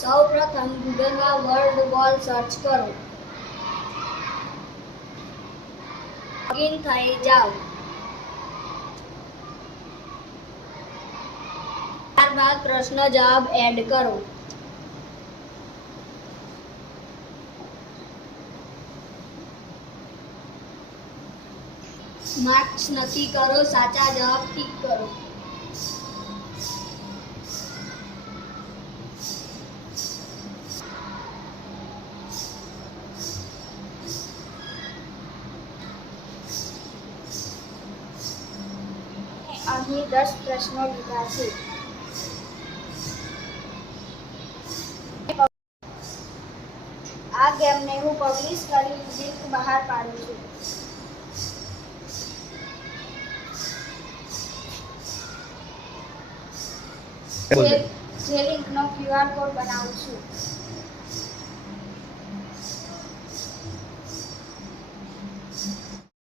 સૌપ્રથમ ગૂગલમાં world wall search કરો. Login થઈ જાઓ. ત્યારબાદ પ્રશ્ન જવાબ એડ કરો. માર્ક્સ નક્કી કરો. સાચા જવાબ ટિક કરો. અહીં 10 પ્રશ્નો લીધા છે. આ ગેમને હું પબ્લિશ કરી લિંક બહાર પાડું છું. જે લિંકનો QR કોડ બનાવું છું.